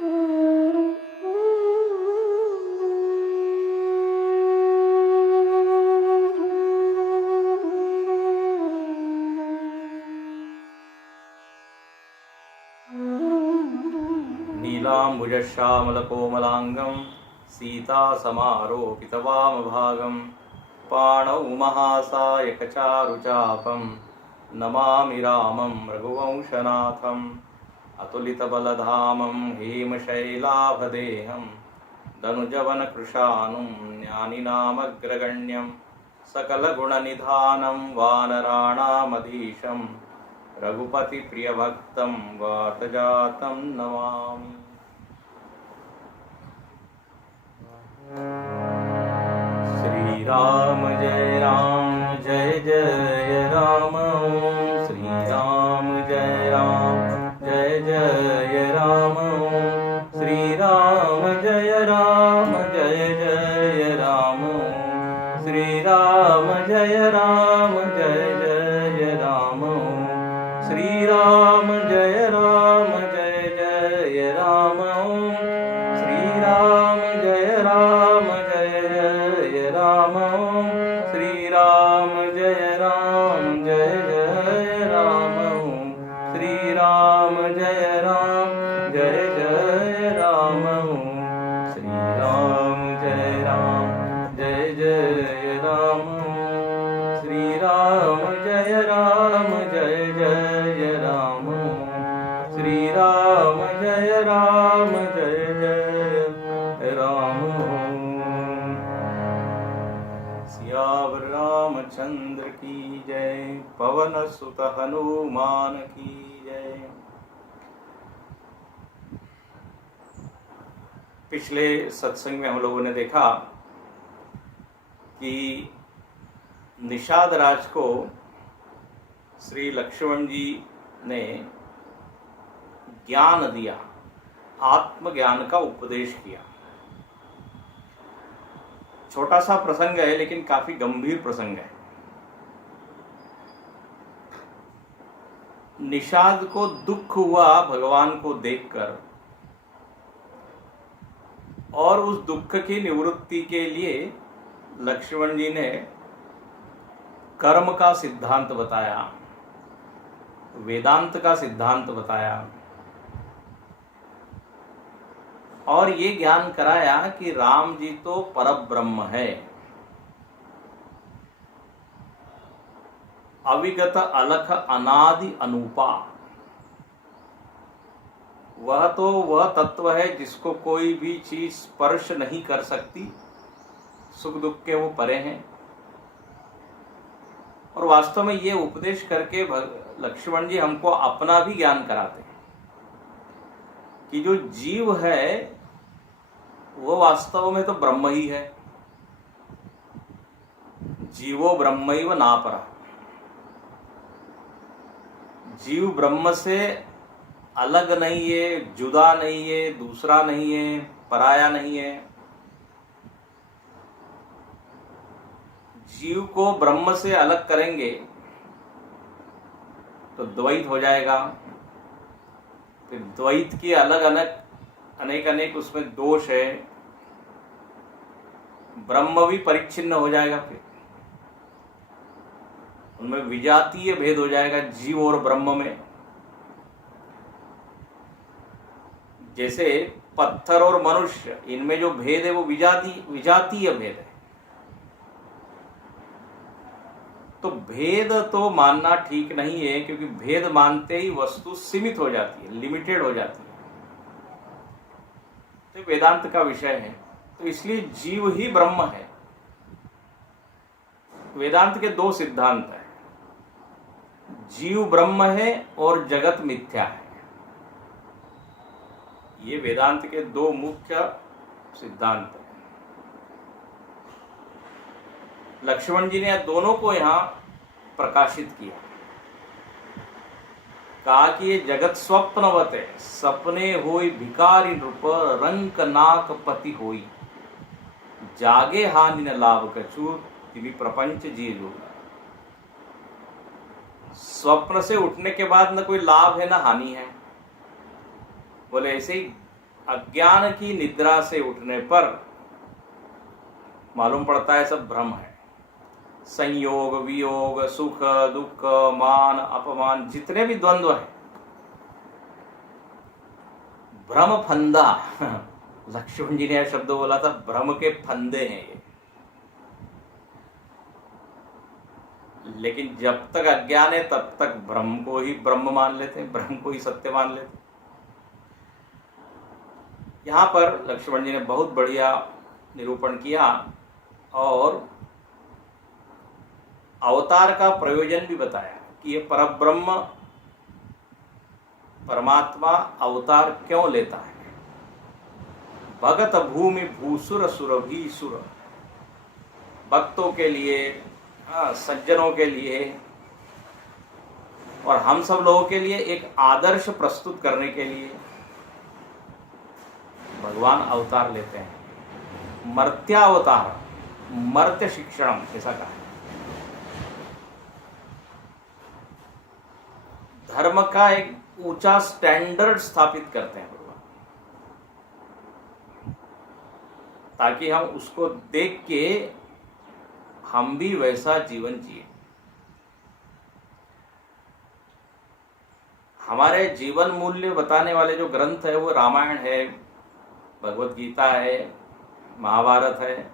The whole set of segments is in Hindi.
नीलाम्बुजश्यामलकोमलाङ्गं सीतासमारोपितवामभागं पाणौ महासायकचारुचापं नमामि रामं रघुवंशनाथम् अतुलितबलधामं हेमशैलाभदेहं दनुजवनकृशानुं ज्ञानिनामग्रगण्यं सकलगुणनिधानं वानराणामधीशं रघुपतिप्रियभक्तं वातजातं नमामि। श्रीराम जय जय राम, श्रीराम जय जय राम, श्रीराम जय जय राम, श्रीराम जय जय राम, श्रीराम जय जय राम, श्रीराम जय राम, श्रीराम जय राम, श्रीराम जय राम, श्रीराम जय राम, श्रीराम जय राम, श्रीराम जय राम, सियावर रामचंद्र की जय, पवन सुत हनुमान की जय। पिछले सत्संग में हम लोगों ने देखा कि निषाद राज को श्री लक्ष्मण जी ने ज्ञान दिया, आत्मज्ञान का उपदेश किया। छोटा सा प्रसंग है लेकिन काफी गंभीर प्रसंग है। निषाद को दुख हुआ भगवान को देखकर, और उस दुख की निवृत्ति के लिए लक्ष्मण जी ने कर्म का सिद्धांत बताया, वेदांत का सिद्धांत बताया, और ये ज्ञान कराया कि राम जी तो परब्रह्म है, अविगत अलख अनादि अनूपा। वह तो वह तत्व है जिसको कोई भी चीज स्पर्श नहीं कर सकती, सुख दुख के वो परे हैं। और वास्तव में ये उपदेश करके लक्ष्मण जी हमको अपना भी ज्ञान कराते हैं कि जो जीव है वो वास्तव में तो ब्रह्म ही है। जीवो ब्रह्मैव नापरा। जीव ब्रह्म से अलग नहीं है, जुदा नहीं है, दूसरा नहीं है, पराया नहीं है। जीव को ब्रह्म से अलग करेंगे तो द्वैत हो जाएगा। फिर द्वैत की अलग अलग अनेक उसमें दोष है, ब्रह्म भी परिच्छिन्न हो जाएगा। फिर उनमें विजातीय भेद हो जाएगा जीव और ब्रह्म में। जैसे पत्थर और मनुष्य, इनमें जो भेद है वो विजातीय भेद है। तो भेद तो मानना ठीक नहीं है, क्योंकि भेद मानते ही वस्तु सीमित हो जाती है, लिमिटेड हो जाती है। तो वेदांत का विषय है, तो इसलिए जीव ही ब्रह्म है। वेदांत के दो सिद्धांत हैं, जीव ब्रह्म है और जगत मिथ्या है। ये वेदांत के दो मुख्य सिद्धांत हैं। लक्ष्मण जी ने दोनों को यहां प्रकाशित किया। कहा कि ये जगत स्वप्नवत है, सपने होई भिकारी नृप, रंक नाक पति होई, जागे हानि न लाभ कछु, तिभी प्रपंच जी जो। स्वप्न से उठने के बाद न कोई लाभ है न हानि है। बोले ऐसे ही अज्ञान की निद्रा से उठने पर मालूम पड़ता है सब भ्रम है। संयोग, वियोग, सुख, दुख, मान, अपमान, जितने भी द्वंद्व है, भ्रम फंदा लक्ष्मण जी ने यह शब्द बोला था, भ्रम के फंदे हैं ये। लेकिन जब तक अज्ञान है तब तक ब्रह्म को ही ब्रह्म मान लेते हैं, ब्रह्म को ही सत्य मान लेते हैं। यहां पर लक्ष्मण जी ने बहुत बढ़िया निरूपण किया और अवतार का प्रयोजन भी बताया कि ये परब्रह्म परमात्मा अवतार क्यों लेता है। भगत भूमि भूसुर सुरभि सुर, भक्तों के लिए, सज्जनों के लिए और हम सब लोगों के लिए एक आदर्श प्रस्तुत करने के लिए भगवान अवतार लेते हैं। मर्त्यावतार, मर्त्य शिक्षणम ऐसा कहा है। धर्म का एक ऊंचा स्टैंडर्ड स्थापित करते हैं भगवान, ताकि हम उसको देख के हम भी वैसा जीवन जिए। हमारे जीवन मूल्य बताने वाले जो ग्रंथ है वो रामायण है, भगवत गीता है, महाभारत है।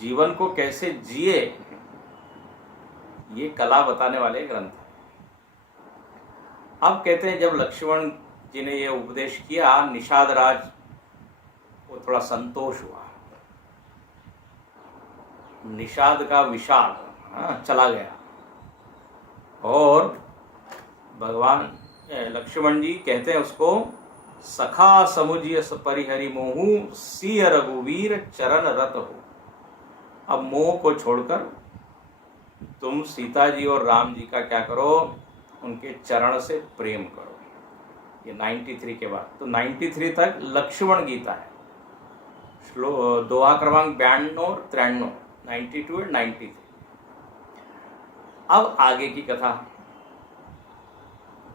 जीवन को कैसे जिए ये कला बताने वाले ग्रंथ है। अब कहते हैं जब लक्ष्मण जी ने ये उपदेश किया, निषाद राज को थोड़ा संतोष हुआ, निषाद का विषाद चला गया और भगवान लक्ष्मण जी कहते हैं उसको, सखा समुझिय परिहरि मोहू सिय रघुवीर चरण रत हो। अब मोह को छोड़कर तुम सीता जी और राम जी का क्या करो, उनके चरण से प्रेम करो। ये 93 के बाद, तो 93 तक लक्ष्मण गीता है। दोहा क्रमांक 92 और 93, 92 और 93। अब आगे की कथा,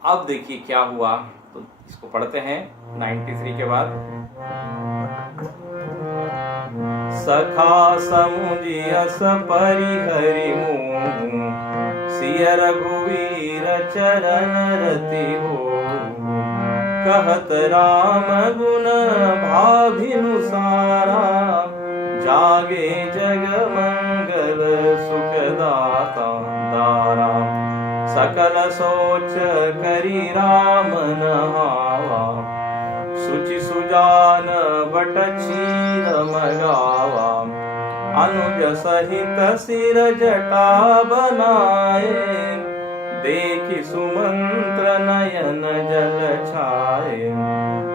अब देखिए क्या हुआ, तो इसको पढ़ते हैं 93 के बाद। सखा समुझियस परिहरि मोहू सिय रघुवीर चरण रति हो। कहत राम गुण भाभिनुसारा जागे जग मंगल सुखदाता दारा। सकल सोच करी राम नहावा सुचि सुजान बट क्षीर मगावा। अनुज सहित सिर जटा बनाए देखि सुमंत्र नयन जल छाए।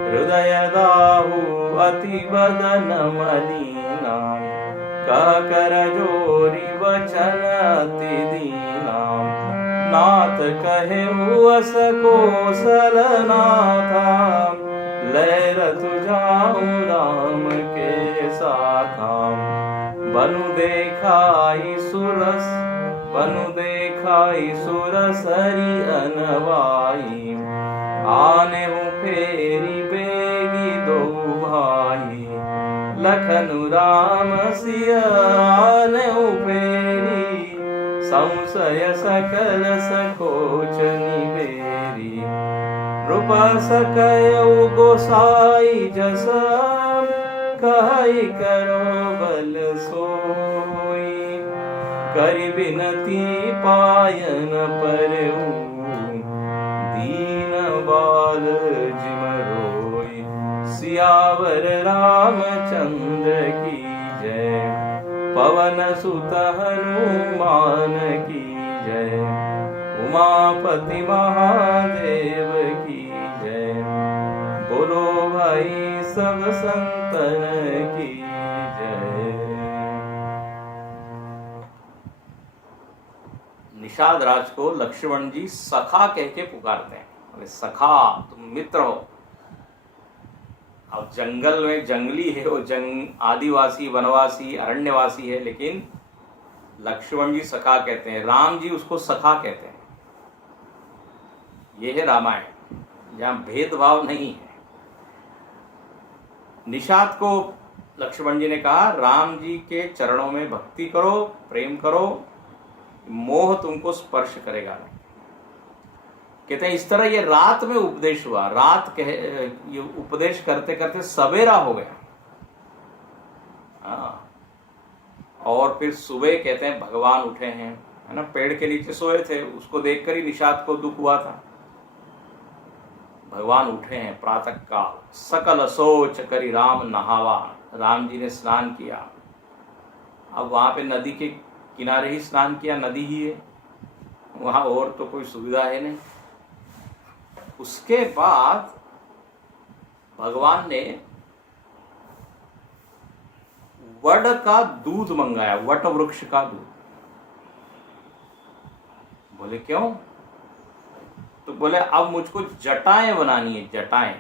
हृदय दाहु अति बदन मलिना कह कर जोरी वचन अति दीना। नाथ कहे अस कोसल नाथा लय रतु जाऊं राम के साथा। बनु देखाई सुरसरी अनवाई। आने हूँ फेरी बेगी दो भाई। लखनु राम सिय आने हूँ फेरी। संशय सकल सकोच निबेरी। रूप सकयउ गोसाई जस कहि करो बल सोई। करि बिनती पायन परऊ दीन बाल जिम रोई। सियावर रामचंद्र की जय। पवन सुत हनुमान की जय। उमापति महादेव की जय। बोलो भाई सब संतन की जय। निषाद राज को लक्ष्मण जी सखा कह के पुकारते हैं। अरे सखा, तुम मित्र हो। अब जंगल में जंगली है वो, आदिवासी, वनवासी, अरण्यवासी है, लेकिन लक्ष्मण जी सखा कहते हैं। राम जी उसको सखा कहते हैं। ये है रामायण, जहाँ भेदभाव नहीं है। निषाद को लक्ष्मण जी ने कहा राम जी के चरणों में भक्ति करो, प्रेम करो, मोह तुमको स्पर्श करेगा नहीं। कहते हैं इस तरह ये रात में उपदेश हुआ। ये उपदेश करते करते सवेरा हो गया। हाँ, और फिर सुबह कहते हैं भगवान उठे हैं, है ना, पेड़ के नीचे सोए थे, उसको देखकर ही निषाद को दुख हुआ था। भगवान उठे हैं प्रातः काल, सकल सोच करी राम नहावा। राम जी ने स्नान किया। अब वहां पे नदी के किनारे ही स्नान किया, नदी ही है वहां, और तो कोई सुविधा है नहीं। उसके बाद भगवान ने वड का दूध मंगाया, वट वृक्ष का दूध। बोले क्यों? तो बोले अब मुझको जटाएं बनानी है, जटाएं।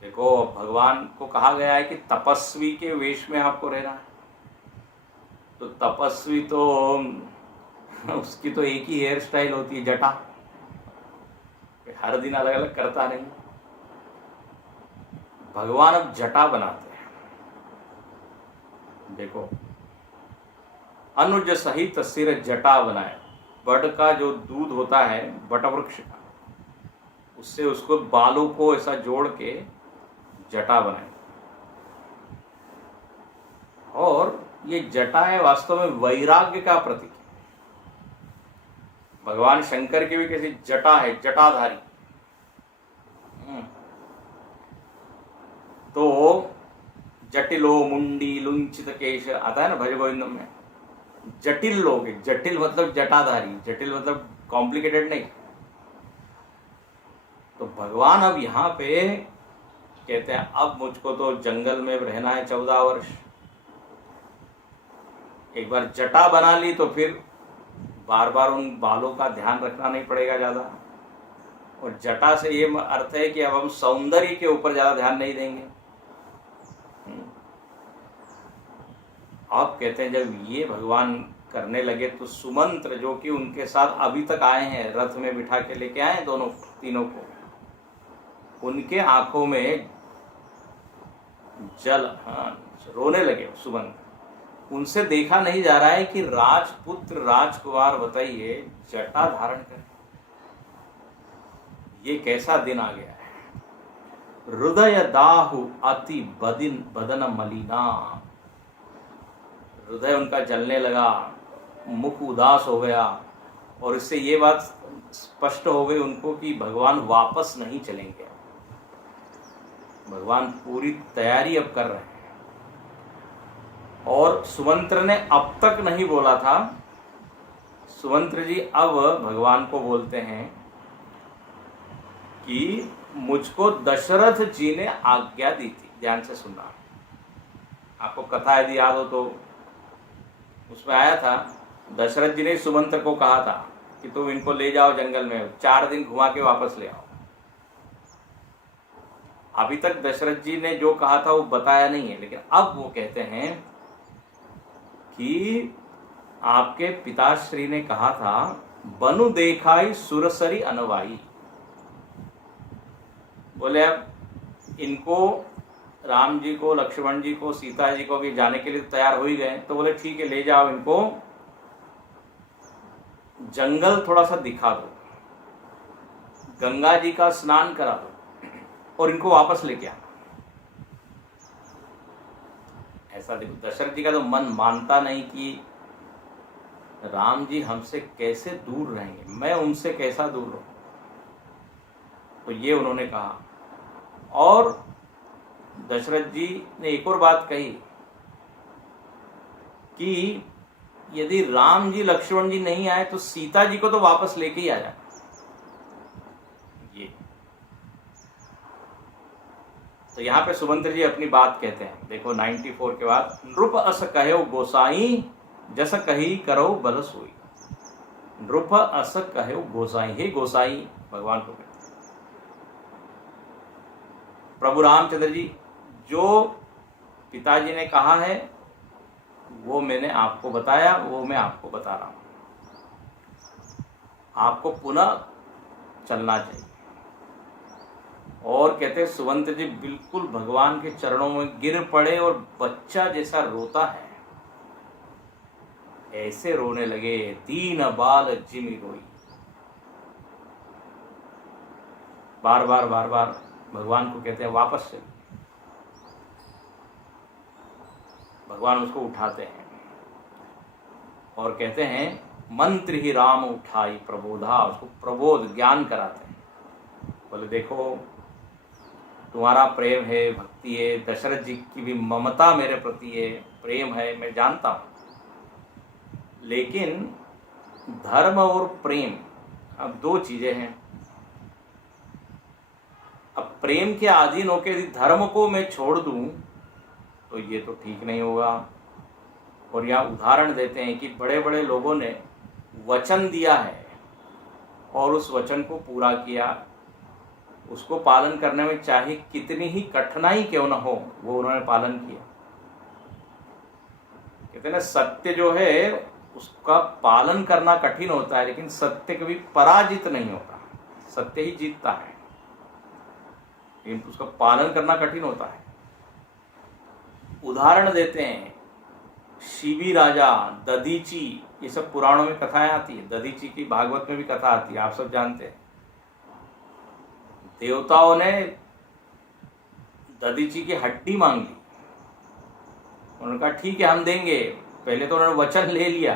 देखो भगवान को कहा गया है कि तपस्वी के वेश में आपको रहना है। तो तपस्वी तो उसकी तो एक ही हेयर स्टाइल होती है, जटा। हर दिन अलग अलग करता नहीं। भगवान अब जटा बनाते हैं। देखो अनुज सहित सिर जटा बनाए। बड़ का जो दूध होता है बट वृक्ष का, उससे उसको बालों को ऐसा जोड़ के जटा बनाए। और ये जटाएं वास्तव में वैराग्य का प्रतीक है। भगवान शंकर की भी कैसी जटा है, जटाधारी। तो जटिलो मुंडी लुंचित केश आता है ना भज गोविंदम में। जटिल लोग, जटिल मतलब जटाधारी, जटिल मतलब कॉम्प्लिकेटेड नहीं। तो भगवान अब यहाँ पे कहते हैं अब मुझको तो जंगल में रहना है 14 वर्ष। एक बार जटा बना ली तो फिर बार बार उन बालों का ध्यान रखना नहीं पड़ेगा ज्यादा। और जटा से ये अर्थ है कि अब हम सौंदर्य के ऊपर ज्यादा ध्यान नहीं देंगे। आप कहते हैं जब ये भगवान करने लगे तो सुमंत्र जो कि उनके साथ अभी तक आए हैं, रथ में बिठा के लेके आए दोनों तीनों को, उनके आंखों में जल, रोने लगे सुमंत्र। उनसे देखा नहीं जा रहा है कि राजपुत्र राजकुमार बताइए जटा धारण कर, ये कैसा दिन आ गया है। हृदय दाहु अति बदन मलिना। हृदय उनका जलने लगा, मुख उदास हो गया। और इससे ये बात स्पष्ट हो गई उनको कि भगवान वापस नहीं चलेंगे। भगवान पूरी तैयारी अब कर रहे हैं। और सुमंत्र ने अब तक नहीं बोला था। सुमंत्र जी अब भगवान को बोलते हैं कि मुझको दशरथ जी ने आज्ञा दी थी। ध्यान से सुनना, आपको कथा यदि याद हो तो उसमें आया था, दशरथ जी ने सुमंत्र को कहा था कि तुम इनको ले जाओ जंगल में, 4 दिन घुमा के वापस ले आओ। अभी तक दशरथ जी ने जो कहा था वो बताया नहीं है, लेकिन अब वो कहते हैं कि आपके पिताश्री ने कहा था बनु देखाई सुरसरी अनवाई। बोले अब इनको, राम जी को, लक्ष्मण जी को, सीता जी को भी जाने के लिए तैयार हो ही गए। तो बोले ठीक है ले जाओ इनको, जंगल थोड़ा सा दिखा दो, गंगा जी का स्नान करा दो और इनको वापस लेके आना। ऐसा देखो दशरथ जी का तो मन मानता नहीं कि राम जी हमसे कैसे दूर रहेंगे, मैं उनसे कैसा दूर रहूं। तो ये उन्होंने कहा। और दशरथ जी ने एक और बात कही कि यदि राम जी लक्ष्मण जी नहीं आए तो सीता जी को तो वापस लेके ही आ जाए। ये तो यहाँ पे सुमंत्र जी अपनी बात कहते हैं। देखो 94 के बाद, नृप अस कहो गोसाई जस कही करो बल सोई। नृप अस कहो गोसाई, हे गोसाई भगवान को कहते हैं। प्रभु रामचंद्र जी जो पिताजी ने कहा है वो मैंने आपको बताया, वो मैं आपको बता रहा हूं। आपको पुनः चलना चाहिए। और कहते हैं सुवंत जी बिल्कुल भगवान के चरणों में गिर पड़े और बच्चा जैसा रोता है ऐसे रोने लगे। दीन बाल जिमि रोई। बार बार भगवान को कहते हैं वापस चल। भगवान उसको उठाते हैं और कहते हैं मंत्र ही राम उठाई प्रबोधा। उसको प्रबोध ज्ञान कराते हैं। बोले देखो तुम्हारा प्रेम है, भक्ति है, दशरथ जी की भी ममता मेरे प्रति है, प्रेम है, मैं जानता हूं, लेकिन धर्म और प्रेम अब दो चीजें हैं। अब प्रेम के अधीन होकर यदि धर्म को मैं छोड़ दूं तो ये तो ठीक नहीं होगा। और यहाँ उदाहरण देते हैं कि बड़े बड़े लोगों ने वचन दिया है और उस वचन को पूरा किया, उसको पालन करने में चाहे कितनी ही कठिनाई क्यों न हो वो उन्होंने पालन किया। कहते हैं ना सत्य जो है उसका पालन करना कठिन होता है, लेकिन सत्य कभी पराजित नहीं होता, सत्य ही जीतता है, लेकिन उसका पालन करना कठिन होता है। उदाहरण देते हैं शिबी राजा, दधीची, ये सब पुराणों में कथाएं आती है। दधीची की भागवत में भी कथा आती है, आप सब जानते हैं। देवताओं ने दधीची की हड्डी मांग ली। उन्होंने कहा ठीक है हम देंगे। पहले तो उन्होंने वचन ले लिया,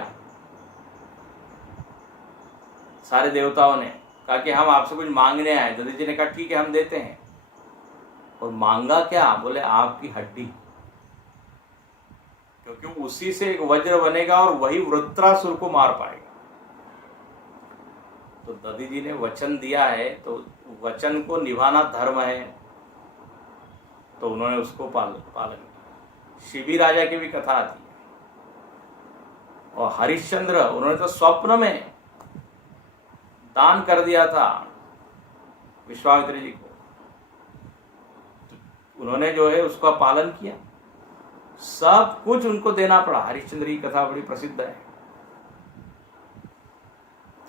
सारे देवताओं ने कहा कि हम आपसे कुछ मांगने आए। दधीची ने कहा ठीक है हम देते हैं। और मांगा क्या? बोले आपकी हड्डी, क्योंकि उसी से एक वज्र बनेगा और वही वृत्रासुर को मार पाएगा। तो दधी जी ने वचन दिया है तो वचन को निभाना धर्म है, तो उन्होंने उसको पालन किया। शिबी राजा की भी कथा आती है। और हरिश्चंद्र, उन्होंने तो स्वप्न में दान कर दिया था विश्वामित्र जी को, उन्होंने जो है उसका पालन किया, सब कुछ उनको देना पड़ा। हरिश्चंद्र की कथा बड़ी प्रसिद्ध है।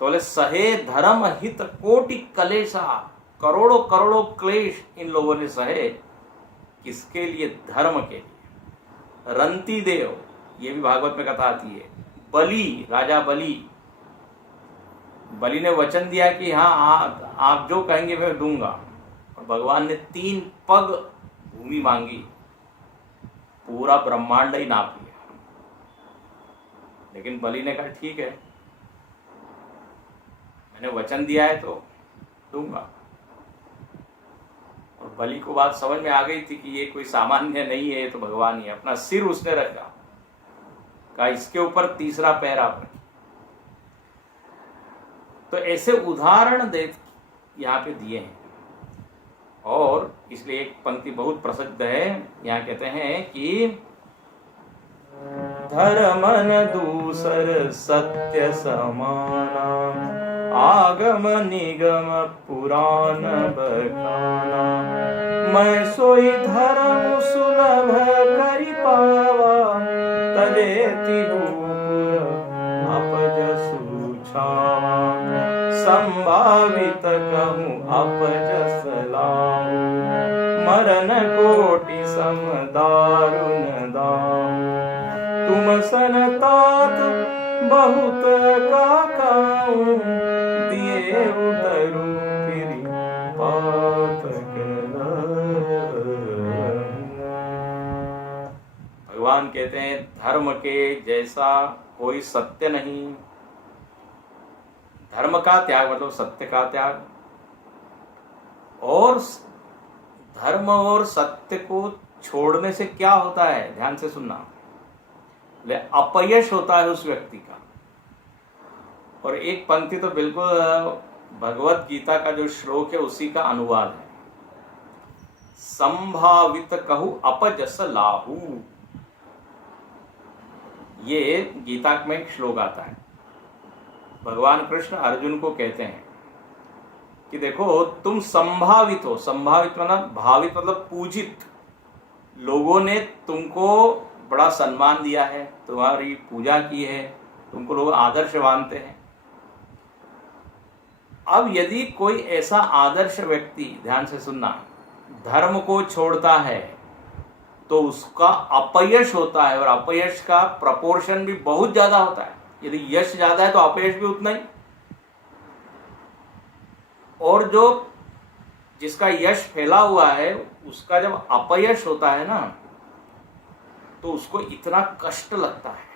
तो बोले सहे धर्म हित कोटि कलेशा, करोड़ों करोड़ों क्लेश इन लोगों ने सहे, किसके लिए? धर्म के लिए। रंती देव, ये भी भागवत में कथा आती है। बलि, राजा बलि ने वचन दिया कि हाँ आप जो कहेंगे मैं दूंगा, और भगवान ने 3 पग भूमि मांगी, पूरा ब्रह्मांड ही नाप लिया। लेकिन बलि ने कहा ठीक है मैंने वचन दिया है तो दूंगा। और बलि को बात समझ में आ गई थी कि ये कोई सामान्य नहीं है, ये तो भगवान ही है। अपना सिर उसने रखा, कहा इसके ऊपर तीसरा पैर आप रखिए। तो ऐसे उदाहरण दे यहाँ पे दिए हैं। और इसलिए एक पंक्ति बहुत प्रसिद्ध है, यहाँ कहते हैं कि धर्मन दूसर सत्य समाना, आगम निगम पुराण बखाना, मैं सोई धर्म सुलभ करि पावा, तजेति हुपुर अपजसु छावा, संभावित कहूँ अपजस लाऊं, मरण कोटि सम दारुण दाऊं, तुम सन तात बहुत का खाऊं, दिए उतरू फिर पातक भगवान कहते हैं धर्म के जैसा कोई सत्य नहीं। धर्म का त्याग मतलब सत्य का त्याग। और धर्म और सत्य को छोड़ने से क्या होता है, ध्यान से सुनना, अपयश होता है उस व्यक्ति का। और एक पंक्ति तो बिल्कुल भगवत गीता का जो श्लोक है उसी का अनुवाद है। संभावित कहू अपजस लाहू, ये गीता में एक श्लोक आता है। भगवान कृष्ण अर्जुन को कहते हैं कि देखो तुम संभावित हो। संभावित मतलब भावित मतलब पूजित, लोगों ने तुमको बड़ा सम्मान दिया है, तुम्हारी पूजा की है, तुमको लोग आदर्श मानते हैं। अब यदि कोई ऐसा आदर्श व्यक्ति, ध्यान से सुनना, धर्म को छोड़ता है तो उसका अपयश होता है, और अपयश का प्रपोर्शन भी बहुत ज्यादा होता है। यदि यश ज्यादा है तो अपयश भी उतना ही। और जो जिसका यश फैला हुआ है उसका जब अपयश होता है ना, तो उसको इतना कष्ट लगता है,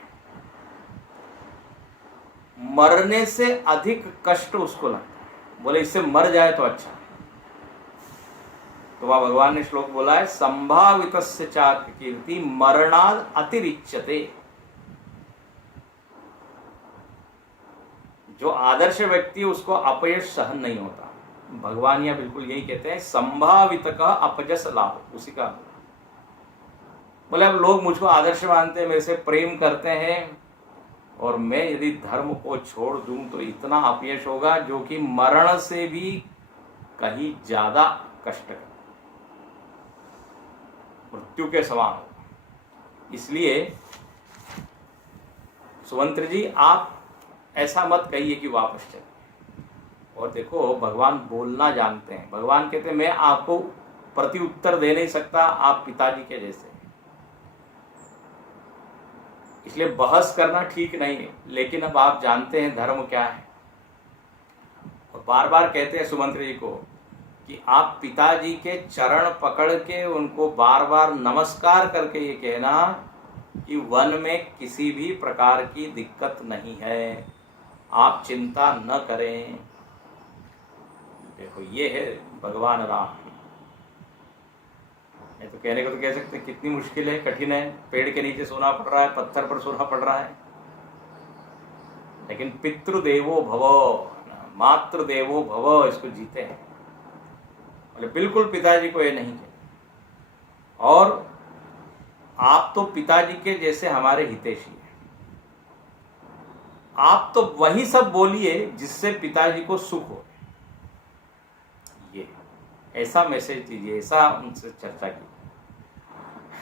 मरने से अधिक कष्ट उसको लगता है। बोले इससे मर जाए तो अच्छा। तो वहां भगवान ने श्लोक बोला है, संभावितस्य चाक कीर्ति मरणाद अतिरिच्यते। जो आदर्श व्यक्ति है उसको अपयश सहन नहीं होता। भगवान यहां बिल्कुल यही कहते हैं, संभावित का अपजस लाभ, उसी का। बोले अब लोग मुझको आदर्श मानते हैं, मेरे से प्रेम करते हैं, और मैं यदि धर्म को छोड़ दूं तो इतना अपयश होगा जो कि मरण से भी कहीं ज्यादा कष्ट है, मृत्यु के समान होगा। इसलिए सुमंत्र जी आप ऐसा मत कहिए कि वापस चले। और देखो भगवान बोलना जानते हैं। भगवान कहते हैं मैं आपको प्रति उत्तर दे नहीं सकता, आप पिताजी के जैसे, इसलिए बहस करना ठीक नहीं है। लेकिन अब आप जानते हैं धर्म क्या है, और बार बार कहते हैं सुमंत्र जी को कि आप पिताजी के चरण पकड़ के उनको बार बार नमस्कार करके ये कहना कि वन में किसी भी प्रकार की दिक्कत नहीं है, आप चिंता न करें। देखो ये है भगवान राम। ये तो कहने को तो कह सकते हैं कितनी मुश्किल है, कठिन है, पेड़ के नीचे सोना पड़ रहा है, पत्थर पर सोना पड़ रहा है, लेकिन पितृदेवो भव मातृदेवो भव इसको जीते हैं। बोले बिल्कुल पिताजी को ये नहीं कहते। और आप तो पिताजी के जैसे हमारे हितैषी हैं, आप तो वही सब बोलिए जिससे पिताजी को सुख हो। ये ऐसा मैसेज दीजिए, ऐसा उनसे चर्चा की।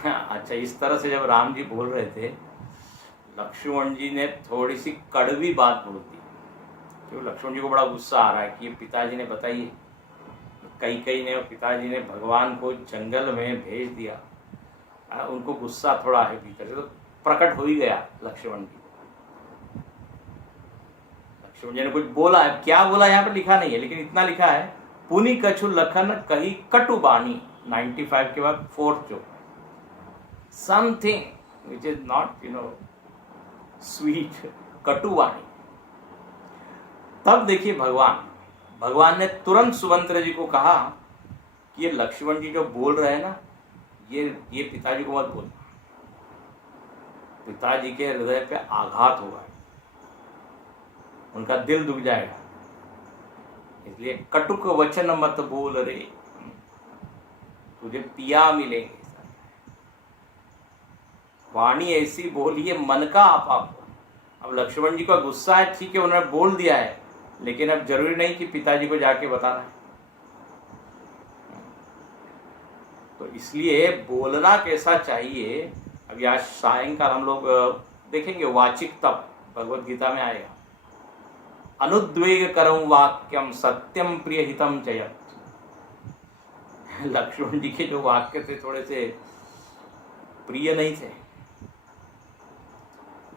अच्छा, इस तरह से जब राम जी बोल रहे थे, लक्ष्मण जी ने थोड़ी सी कड़वी बात बोल दी, क्योंकि लक्ष्मण जी को बड़ा गुस्सा आ रहा है कि पिताजी ने बताइए, कई ने पिताजी ने भगवान को जंगल में भेज दिया। उनको गुस्सा थोड़ा है भीतर से, तो प्रकट हो ही गया लक्ष्मण जी। लक्ष्मण जी ने कुछ बोला है, क्या बोला यहाँ पर लिखा नहीं है, लेकिन इतना लिखा है, पुनि कछु लखन कही कटु बाणी, 95 के बाद 4th जो, something which is not sweet, कटु वाणी। तब देखिए भगवान ने तुरंत सुमंत्र जी को कहा कि ये लक्ष्मण जी जो बोल रहे हैं ना, ये पिताजी को मत बोलना, पिताजी के हृदय पे आघात होगा, उनका दिल दुख जाएगा, इसलिए कटुक वचन मत बोल रे, तुझे पिया मिलेंगे। वाणी ऐसी बोलिए मन का आप। अब लक्ष्मण जी का गुस्सा है, ठीक है, उन्होंने बोल दिया है, लेकिन अब जरूरी नहीं कि पिताजी को जाके बताना है। तो इसलिए बोलना कैसा चाहिए, अभी आज सायंकाल हम लोग देखेंगे, वाचिक तप भगवत गीता में आएगा, अनुद्वेग करम वाक्यम सत्यम प्रिय हितम चयत। लक्ष्मण जी के जो वाक्य थे थोड़े से प्रिय नहीं थे,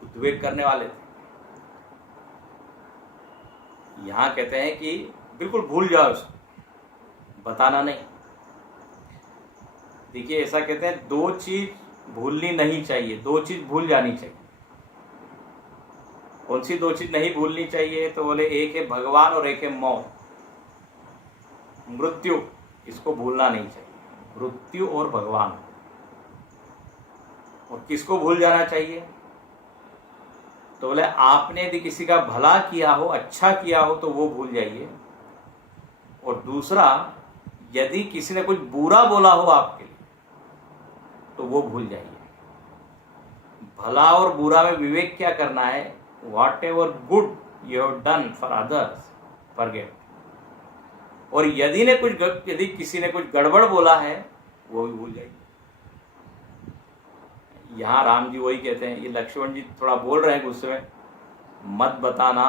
उद्वेग करने वाले थे। यहां कहते हैं कि बिल्कुल भूल जाओ उसको, बताना नहीं। देखिए ऐसा कहते हैं, 2 चीज भूलनी नहीं चाहिए, 2 चीज भूल जानी चाहिए। कौन सी 2 चीज नहीं भूलनी चाहिए? तो बोले एक है भगवान और एक है मौत, मृत्यु, इसको भूलना नहीं चाहिए, मृत्यु और भगवान। और किसको भूल जाना चाहिए? तो बोले आपने यदि किसी का भला किया हो, अच्छा किया हो, तो वो भूल जाइए। और दूसरा, यदि किसी ने कुछ बुरा बोला हो आपके लिए, तो वो भूल जाइए। भला और बुरा में विवेक क्या करना है? Whatever good you have done for others, forget. और यदि किसी ने कुछ गड़बड़ बोला है, वो भी भूल जाइए। यहाँ राम जी वही कहते हैं, ये लक्ष्मण जी थोड़ा बोल रहे हैं गुस्से में, मत बताना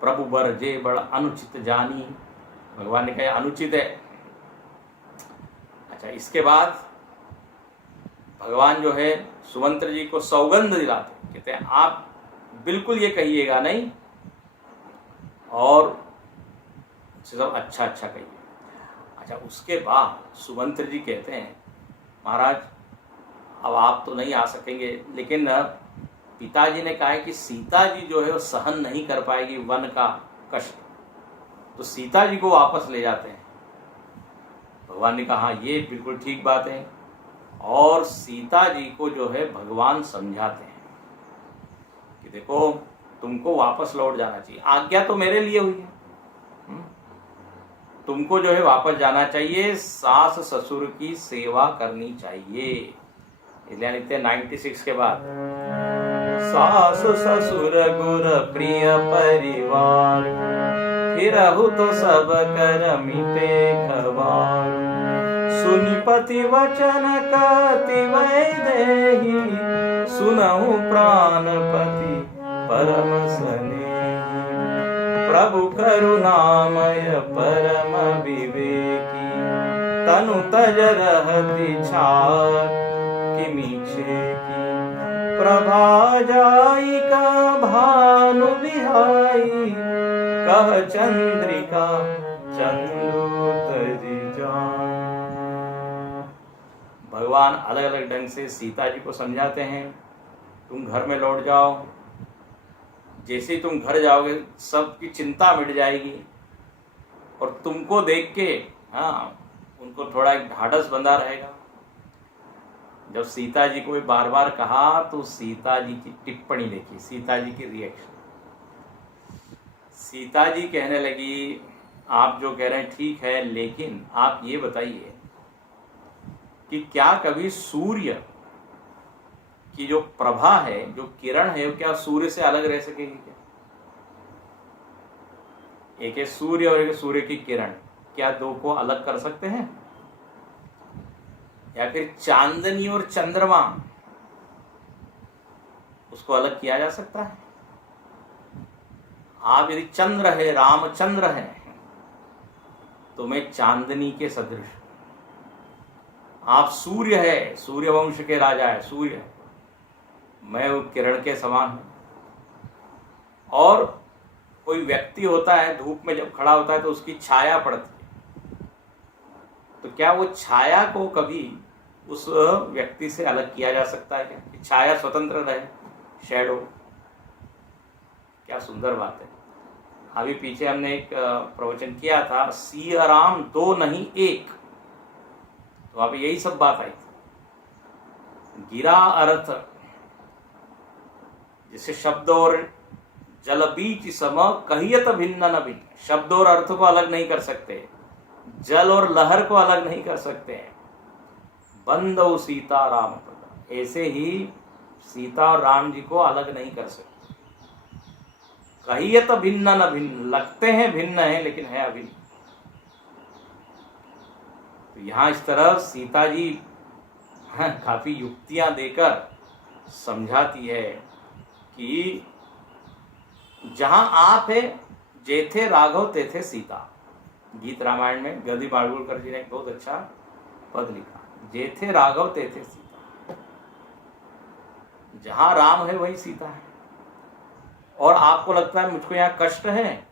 प्रभु बर जे बड़ अनुचित जानी। भगवान ने कहा अनुचित है, अच्छा, इसके बाद भगवान जो है सुमंत्र जी को सौगंध दिलाते, कहते हैं आप बिल्कुल ये कहिएगा नहीं और सब अच्छा अच्छा कहिए। अच्छा, उसके बाद सुमंत्र जी कहते हैं महाराज अब आप तो नहीं आ सकेंगे, लेकिन पिताजी ने कहा है कि सीता जी जो है वो सहन नहीं कर पाएगी वन का कष्ट, तो सीता जी को वापस ले जाते हैं। भगवान ने कहा हाँ ये बिल्कुल ठीक बात है, और सीता जी को जो है भगवान समझाते हैं कि देखो तुमको वापस लौट जाना चाहिए, आज्ञा तो मेरे लिए हुई है, तुमको जो है वापस जाना चाहिए, सास ससुर की सेवा करनी चाहिए। इसलिए लिखते हैं 96 के बाद, सास ससुर गुर प्रिय परिवार, फिरहु तो सब कर मिटे खवार, सुनि पति वचन कति वैदेही, सुनहु प्राणपति परम स्नेही, प्रभु करुणामय परम विवेकी, तनु तज रहति छार मीछे की, प्रभा जाई का भानु बिहाई, कह चंद्रिका चंदू तजी जान। भगवान अलग अलग ढंग से सीता जी को समझाते हैं, तुम घर में लौट जाओ, जैसे ही तुम घर जाओगे सबकी चिंता मिट जाएगी, और तुमको देख के हाँ उनको थोड़ा एक ढाढ़स बंधा रहेगा। जब सीता जी को बार बार कहा तो सीता जी की टिप्पणी देखी, सीता जी की रिएक्शन। सीता जी कहने लगी आप जो कह रहे हैं ठीक है, लेकिन आप ये बताइए कि क्या कभी सूर्य की जो प्रभा है, जो किरण है, वो क्या सूर्य से अलग रह सकेगी क्या? एक है सूर्य और एक सूर्य की किरण, क्या दो को अलग कर सकते हैं? या फिर चांदनी और चंद्रमा, उसको अलग किया जा सकता है? आप यदि चंद्र है, रामचंद्र है, तो मैं चांदनी के सदृश। आप सूर्य है, सूर्य वंश के राजा है, सूर्य है, मैं वो किरण के समान हूं। और कोई व्यक्ति होता है, धूप में जब खड़ा होता है तो उसकी छाया पड़ती है, तो क्या वो छाया को कभी उस व्यक्ति से अलग किया जा सकता है क्या? छाया स्वतंत्र रहे, शैडो। क्या सुंदर बात है। अभी पीछे हमने एक प्रवचन किया था, सिया राम दो नहीं एक, तो अभी यही सब बात आई थी। गिरा अर्थ, जिसे शब्द और जल बीच सम कहियत भिन्न न भिन्न, शब्द और अर्थ को अलग नहीं कर सकते, जल और लहर को अलग नहीं कर सकते हैं। बंदो सीता राम, ऐसे ही सीता और राम जी को अलग नहीं कर सकते। कहिए तो भिन्न न भिन्न, लगते हैं भिन्न है लेकिन है अभिन्न। तो यहां इस तरह सीता जी काफी युक्तियां देकर समझाती है कि जहां आप है, जेथे राघव तेथे सीता। गीत रामायण में गदी बाड़गुलकर जी ने एक बहुत अच्छा पद लिखा, जेथे राघव तेथे सीता। जहां राम है वही सीता है। और आपको लगता है मुझको यहाँ कष्ट है,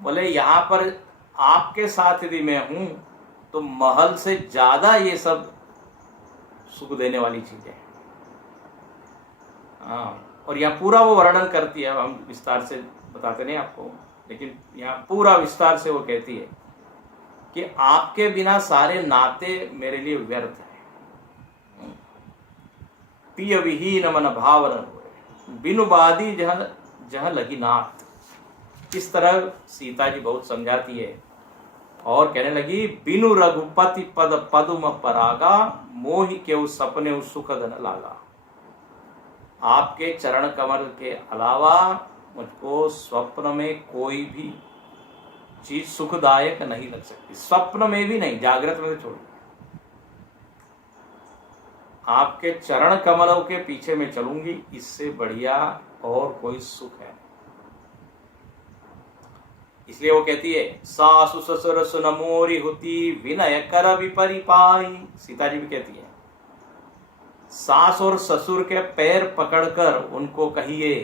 बोले यहाँ पर आपके साथ यदि मैं हूं तो महल से ज्यादा ये सब सुख देने वाली चीजें हैं। हाँ, और यहाँ पूरा वो वर्णन करती है, हम विस्तार से बताते नहीं आपको, लेकिन यहाँ पूरा विस्तार से वो कहती है कि आपके बिना सारे नाते मेरे लिए व्यर्थ है। पिय विहीन मन भावन, बिनु बादी जह लगी नाथ। इस तरह सीता जी बहुत समझाती है और कहने लगी, बिनु रघुपति पद पदुम परागा, मोहि केउ सपने सुख धन लागा। आपके चरण कमल के अलावा मुझको स्वप्न में कोई भी चीज सुखदायक नहीं लग सकती, स्वप्न में भी नहीं, जागृत में तो छोड़। आपके चरण कमलों के पीछे मैं चलूंगी, इससे बढ़िया और कोई सुख है। इसलिए वो कहती है सासु ससुर सुन मोरी होती विनय कर विपरिपाई। सीता जी भी कहती है सास और ससुर के पैर पकड़कर उनको कहिए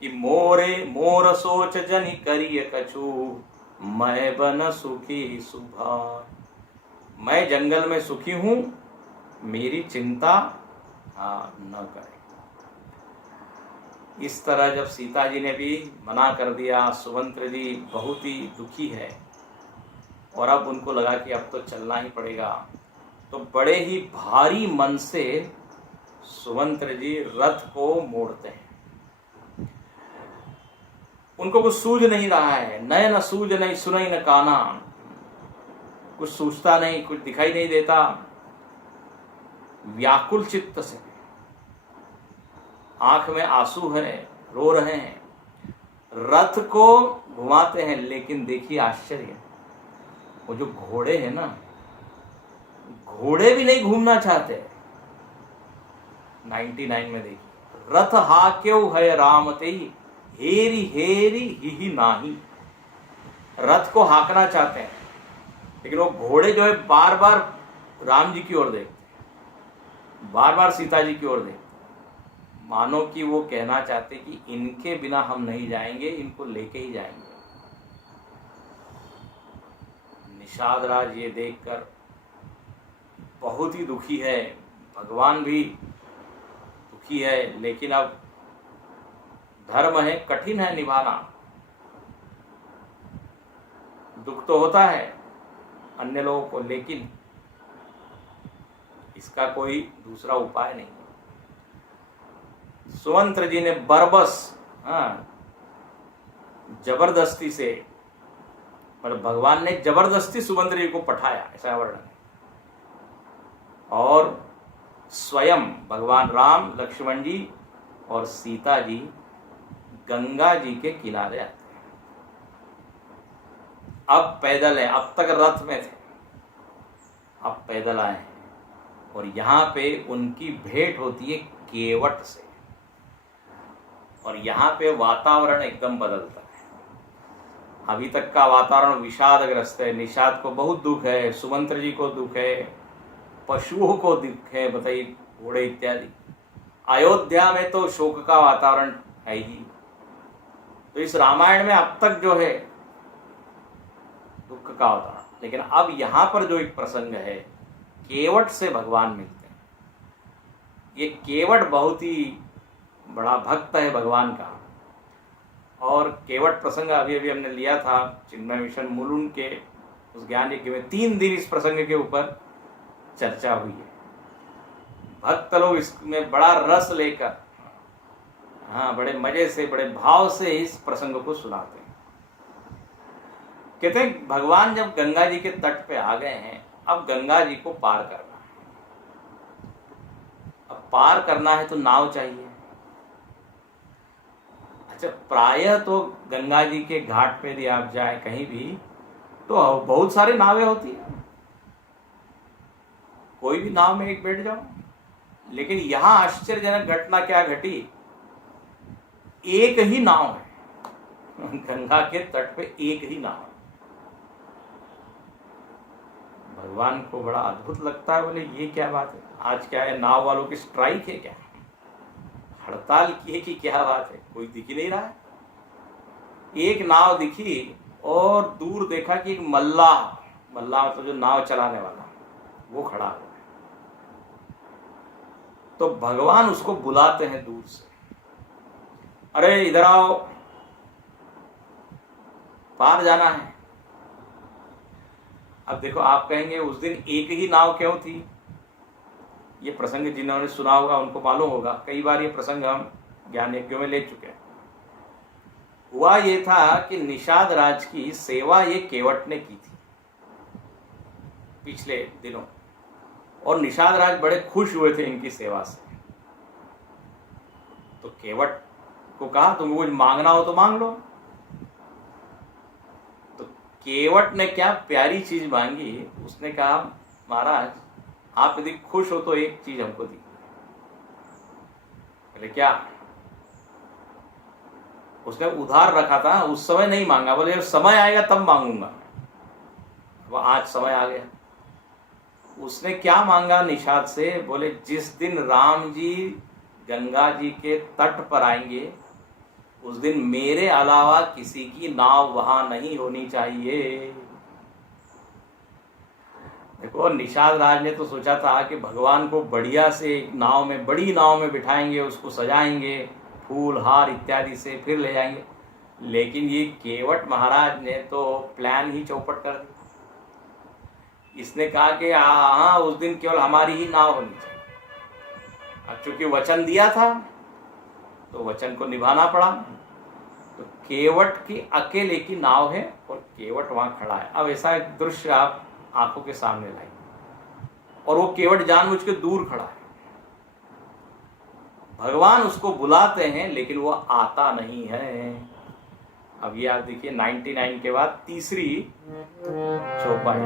कि मोरे मोर सोच जनि करिय कछु, मैं बन सुखी सुभा। मैं जंगल में सुखी हूं, मेरी चिंता न करें। इस तरह जब सीता जी ने भी मना कर दिया, सुमंत्र जी बहुत ही दुखी है और अब उनको लगा कि अब तो चलना ही पड़ेगा, तो बड़े ही भारी मन से सुमंत्र जी रथ को मोड़ते हैं। उनको कुछ सूझ नहीं रहा है, नय न सूझ नहीं सुनई न काना, कुछ सूझता नहीं, कुछ दिखाई नहीं देता। व्याकुल चित्त से आंख में आंसू है, रो रहे हैं, रथ को घुमाते हैं। लेकिन देखिए आश्चर्य, वो जो घोड़े हैं ना, घोड़े भी नहीं घूमना चाहते। 99 में देखिए, रथ हा क्यों है राम तेई, हेरी हेरी ही नाही। रथ को हाकना चाहते हैं, लेकिन वो घोड़े जो है बार बार राम जी की ओर देखते, बार बार सीता जी की ओर देखते, मानो कि वो कहना चाहते कि इनके बिना हम नहीं जाएंगे, इनको लेके ही जाएंगे। निषाद राज ये देखकर बहुत ही दुखी है, भगवान भी दुखी है, लेकिन अब धर्म है, कठिन है निभाना। दुख तो होता है अन्य लोगों को, लेकिन इसका कोई दूसरा उपाय नहीं। सुमंत्र जी ने बरबस जबरदस्ती से, पर भगवान ने जबरदस्ती सुमंत्र जी को पठाया, ऐसा वर्णन है। और स्वयं भगवान राम, लक्ष्मण जी और सीता जी गंगा जी के किनारे आते हैं। अब पैदल है, अब तक रथ में थे, अब पैदल आए हैं और यहां पे उनकी भेंट होती है केवट से। और यहाँ पे वातावरण एकदम बदलता है। अभी तक का वातावरण विषादग्रस्त है, निषाद को बहुत दुख है, सुमंत्र जी को दुख है, पशुओं को दुख है, बताइए घोड़े इत्यादि। अयोध्या में तो शोक का वातावरण है ही। तो इस रामायण में अब तक जो है दुख का वातावरण, लेकिन अब यहाँ पर जो एक प्रसंग है, केवट से भगवान मिलते हैं। ये केवट बहुत ही बड़ा भक्त है भगवान का। और केवट प्रसंग अभी अभी हमने लिया था चिन्मय मिशन मुलुंड के उस ज्ञान यज्ञ में। 3 दिन इस प्रसंग के ऊपर चर्चा हुई है। भक्त लोग इसमें बड़ा रस लेकर, बड़े मजे से, बड़े भाव से इस प्रसंग को सुनाते हैं। कहते हैं भगवान जब गंगा जी के तट पे आ गए हैं, अब गंगा जी को पार करना है। अब पार करना है तो नाव चाहिए। अच्छा, प्रायः तो गंगा जी के घाट पे यदि आप जाए कहीं भी, तो बहुत सारी नावें होती हैं, कोई भी नाव में एक बैठ जाओ। लेकिन यहां आश्चर्यजनक घटना क्या घटी, एक ही नाव है गंगा के तट पे, एक ही नाव। भगवान को बड़ा अद्भुत लगता है, बोले ये क्या बात है, आज क्या है, नाव वालों की स्ट्राइक है क्या, हड़ताल की है कि क्या बात है, कोई दिख ही नहीं रहा है। एक नाव दिखी और दूर देखा कि एक मल्लाह मतलब जो नाव चलाने वाला वो खड़ा हुआ है। तो भगवान उसको बुलाते हैं दूर से, अरे इधर आओ, पार जाना है। अब देखो, आप कहेंगे उस दिन एक ही नाव क्यों थी। ये प्रसंग जिन्होंने सुना होगा उनको मालूम होगा, कई बार ये प्रसंग हम ज्ञान यज्ञों में ले चुके हैं। हुआ ये था कि निषाद राज की सेवा ये केवट ने की थी पिछले दिनों, और निषाद राज बड़े खुश हुए थे इनकी सेवा से। तो केवट को कहा तुमको कुछ मांगना हो तो मांग लो। तो केवट ने क्या प्यारी चीज मांगी, उसने कहा महाराज आप यदि खुश हो तो एक चीज हमको दी। बोले क्या। उसने उधार रखा था, उस समय नहीं मांगा, बोले जब समय आएगा तब मांगूंगा। वो आज समय आ गया। उसने क्या मांगा निषाद से? बोले जिस दिन राम जी गंगा जी के तट पर आएंगे उस दिन मेरे अलावा किसी की नाव वहां नहीं होनी चाहिए। देखो, निषाद राज ने तो सोचा था कि भगवान को बढ़िया से एक नाव में, बड़ी नाव में बिठाएंगे, उसको सजाएंगे फूल हार इत्यादि से, फिर ले जाएंगे। लेकिन ये केवट महाराज ने तो प्लान ही चौपट कर दिया। इसने कहा कि हाँ, उस दिन केवल हमारी ही नाव होनी चाहिए। अब चूंकि वचन दिया था तो वचन को निभाना पड़ा। तो केवट की अकेले की नाव है और केवट वहां खड़ा है। अब ऐसा एक दृश्य आप आंखों के सामने लाइए, और वो केवट जानबूझ के दूर खड़ा है। भगवान उसको बुलाते हैं लेकिन वो आता नहीं है। अब ये आप देखिए 99 के बाद तीसरी चौपाई।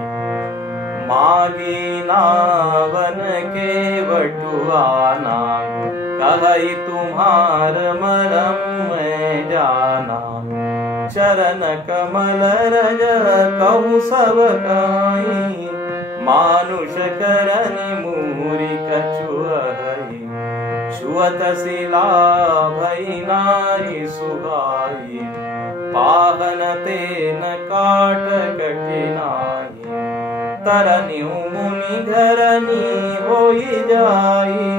मागी नावन के बटुआना, कही तुम्हार मरम में जाना। चरण कमल रज कहु सब काई, मानुष करनि मूरी कछु हई। छुअत शिला भई नारी सुहाई, पावन तेन काट कठिनाई। तरनिहु मुनि धरनी होई जाई,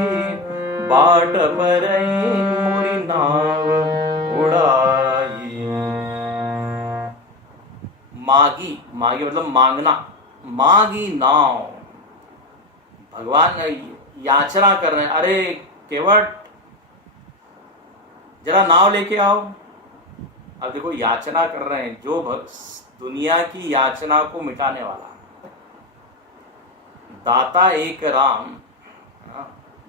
बाट परई मुरि नाव उड़ाई। मागी, मागी मतलब मांगना, मागी नाव। भगवान याचना कर रहे हैं, अरे केवट जरा नाव लेके आओ। अब देखो, याचना कर रहे हैं, जो दुनिया की याचना को मिटाने वाला दाता एक राम,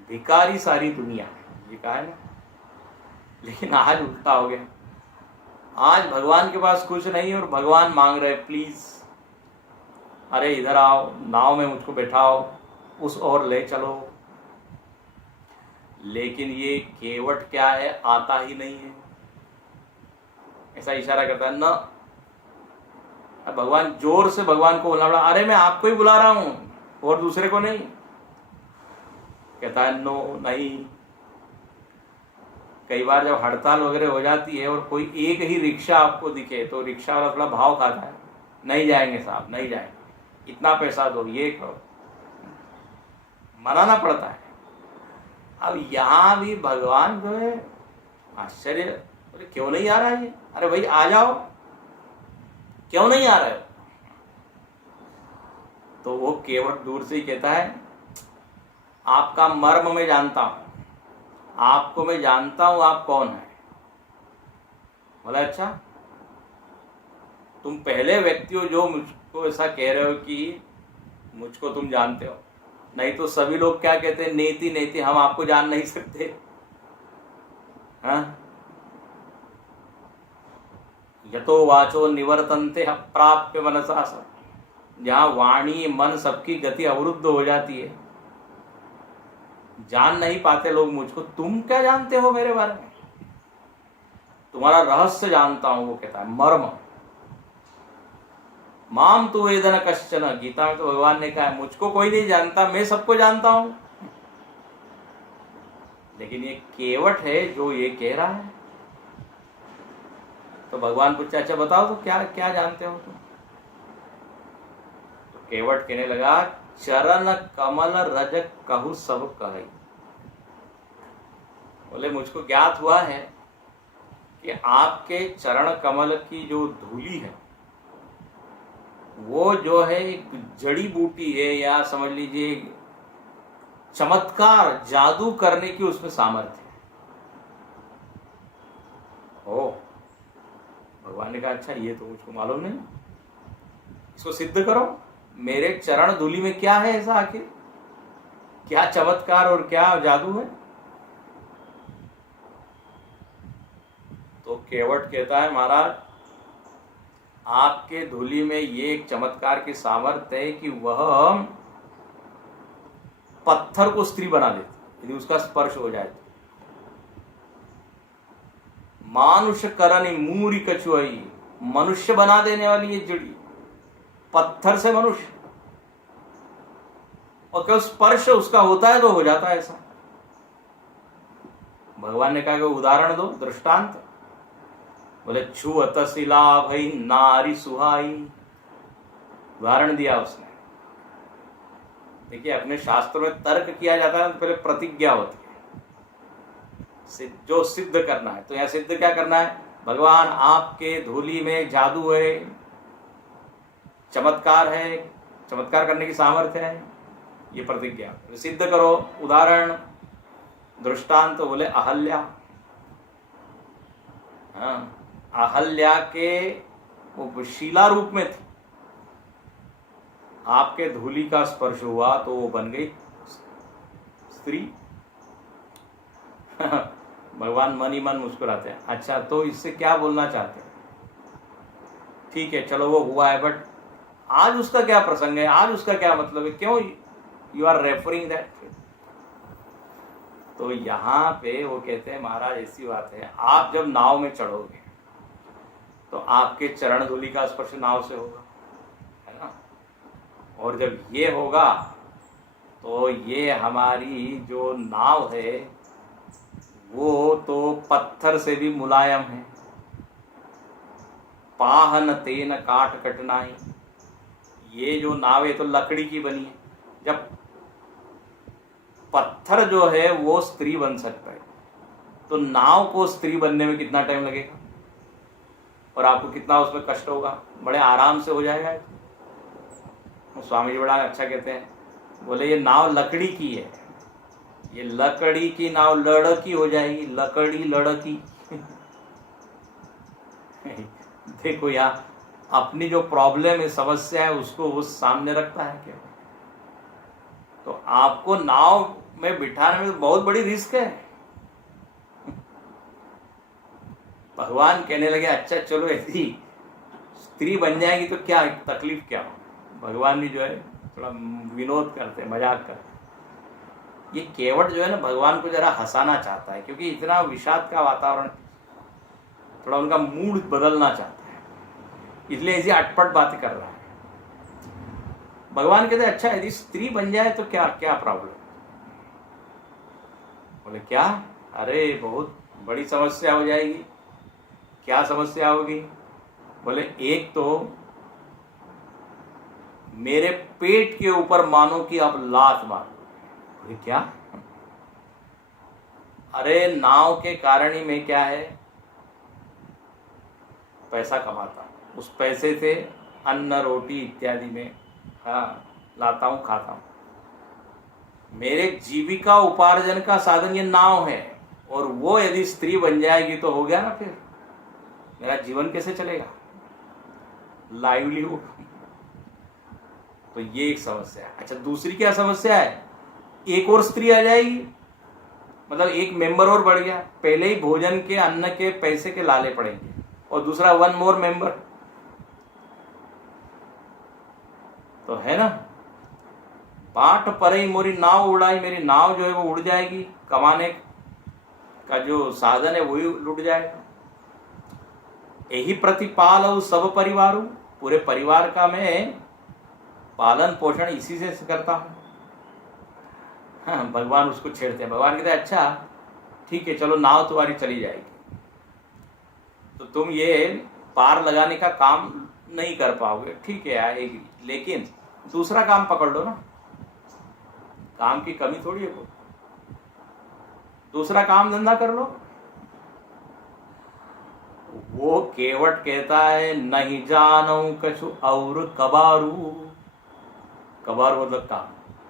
भिखारी सारी दुनिया, ये कहा है ना। लेकिन आज उल्टा हो गया। आज भगवान के पास कुछ नहीं और भगवान मांग रहे प्लीज, अरे इधर आओ, नाव में मुझको बैठाओ, उस ओर ले चलो। लेकिन ये केवट क्या है, आता ही नहीं है। ऐसा इशारा करता है ना। भगवान जोर से भगवान को बोलना पड़ा, अरे मैं आपको ही बुला रहा हूं और दूसरे को नहीं। कहता है नो, नहीं। कई बार जब हड़ताल वगैरह हो जाती है और कोई एक ही रिक्शा आपको दिखे तो रिक्शा वाला थोड़ा भाव खाता है, नहीं जाएंगे साहब, नहीं जाएंगे, इतना पैसा दो, ये करो, मनाना पड़ता है। अब यहां भी भगवान जो है आश्चर्य, अरे क्यों नहीं आ रहा है ये? अरे भाई आ जाओ, क्यों नहीं आ रहे हो? तो वो केवट दूर से ही कहता है, आपका मर्म मैं जानता हूं, आपको मैं जानता हूं, आप कौन है। बोला अच्छा, तुम पहले व्यक्ति हो जो मुझको ऐसा कह रहे हो कि मुझको तुम जानते हो, नहीं तो सभी लोग क्या कहते हैं, नेति नेति, हम आपको जान नहीं सकते। हाँ, यतो वाचो निवर्तन्ते अप्राप्य मनसा सब। जहां वाणी मन सबकी गति अवरुद्ध हो जाती है, जान नहीं पाते लोग मुझको। तुम क्या जानते हो मेरे बारे में? तुम्हारा रहस्य जानता हूं, वो कहता है, मर्म। माम तु वेदन कश्चन, गीता में तो भगवान ने कहा है मुझको कोई नहीं जानता, मैं सबको जानता हूं। लेकिन ये केवट है जो ये कह रहा है। तो भगवान पूछा, अच्छा बताओ तो क्या क्या जानते हो तुम? तो केवट कहने लगा, चरण कमल रज कहु सब कहे। बोले मुझको ज्ञात हुआ है कि आपके चरण कमल की जो धूली है वो जो है एक जड़ी बूटी है, या समझ लीजिए चमत्कार, जादू करने की उसमें सामर्थ्य है। ओ, भगवान ने कहा अच्छा ये तो मुझको मालूम नहीं, इसको सिद्ध करो। मेरे चरण धूलि में क्या है ऐसा, आखिर क्या चमत्कार और क्या जादू है? तो केवट कहता है, महाराज आपके धूलि में ये एक चमत्कार की सामर्थ्य है कि वह पत्थर को स्त्री बना देती यदि उसका स्पर्श हो जाए तो। मानुष करनी मूरी कछुआई, मनुष्य बना देने वाली ये चिड़ी, पत्थर से मनुष्य, और क्या स्पर्श उसका होता है तो हो जाता है ऐसा। भगवान ने कहा कि उदाहरण दो, दृष्टांत। बोले छुअत शिला भई नारी सुहाई, उदाहरण दिया उसने। देखिए अपने शास्त्रों में तर्क किया जाता है तो पहले प्रतिज्ञा होती है, जो सिद्ध करना है। तो यहां सिद्ध क्या करना है? भगवान आपके धूली में जादू है, चमत्कार है, चमत्कार करने की सामर्थ्य है, ये प्रतिज्ञा सिद्ध करो। उदाहरण दृष्टांत तो बोले अहल्या। हाँ, अहल्या के वो शिला रूप में थी, आपके धूली का स्पर्श हुआ तो वो बन गई स्त्री। भगवान मन ही मन मुस्कुराते हैं। अच्छा, तो इससे क्या बोलना चाहते हैं? ठीक है चलो वो हुआ है, बट आज उसका क्या प्रसंग है, आज उसका क्या मतलब है, क्यों यू आर रेफरिंग दैट? तो यहाँ पे वो कहते हैं महाराज ऐसी बात है, आप जब नाव में चढ़ोगे तो आपके चरण धूलि का स्पर्श नाव से होगा, है ना? और जब ये होगा तो ये हमारी जो नाव है वो तो पत्थर से भी मुलायम है। पाहन तेन काट कटनाई, ये जो नाव है तो लकड़ी की बनी है। जब पत्थर जो है वो स्त्री बन सकता है, तो नाव को स्त्री बनने में कितना टाइम लगेगा और आपको कितना उसमें कष्ट होगा? बड़े आराम से हो जाएगा। स्वामी जी बड़ा अच्छा कहते हैं, बोले ये नाव लकड़ी की है, ये लकड़ी की नाव लड़की हो जाएगी, लकड़ी लड़की। देखो यार, अपनी जो प्रॉब्लम है, समस्या है, उसको वो सामने रखता है क्या? तो आपको नाव में बिठाने में बहुत बड़ी रिस्क है। भगवान कहने लगे अच्छा चलो ऐसी स्त्री बन जाएगी तो क्या तकलीफ क्या हो? भगवान भी जो है थोड़ा विनोद करते, मजाक करते। ये केवट जो है ना भगवान को जरा हंसाना चाहता है, क्योंकि इतना विषाद का वातावरण, थोड़ा उनका मूड बदलना चाहता है, इसलिए ऐसी अटपट बातें कर रहा है। भगवान कहते अच्छा यदि स्त्री बन जाए तो क्या क्या प्रॉब्लम? बोले क्या? अरे बहुत बड़ी समस्या हो जाएगी। क्या समस्या होगी? बोले एक तो मेरे पेट के ऊपर मानो कि आप लात मारो। बोले क्या? अरे नाव के कारण ही में क्या है, पैसा कमाता, उस पैसे से अन्न रोटी इत्यादि में लाता हूं, खाता हूं। मेरे जीविका उपार्जन का साधन ये नाव है, और वो यदि स्त्री बन जाएगी तो हो गया ना, फिर मेरा जीवन कैसे चलेगा, लाइवलीहुड। तो ये एक समस्या है। अच्छा, दूसरी क्या समस्या है? एक और स्त्री आ जाएगी, मतलब एक मेंबर और बढ़ गया। पहले ही भोजन के अन्न के पैसे के लाले पड़ेंगे, और दूसरा वन मोर मेंबर, तो है ना। पाठ परई मोरी नाव उड़ाई, मेरी नाव जो है वो उड़ जाएगी, कमाने का जो साधन है वही लुट जाएगा। यही प्रतिपाल सब परिवार, पूरे परिवार का मैं पालन पोषण इसी से करता हूं। हाँ, भगवान उसको छेड़ते हैं। भगवान कहते हैं अच्छा ठीक है चलो नाव तुम्हारी चली जाएगी, तो तुम ये पार लगाने का काम नहीं कर पाओगे, ठीक है आएगी, लेकिन दूसरा काम पकड़ लो ना, काम की कमी थोड़ी है वो, दूसरा काम धंधा कर लो। वो केवट कहता है नहीं जानो कछु और कबारू, कबारू मतलब काम,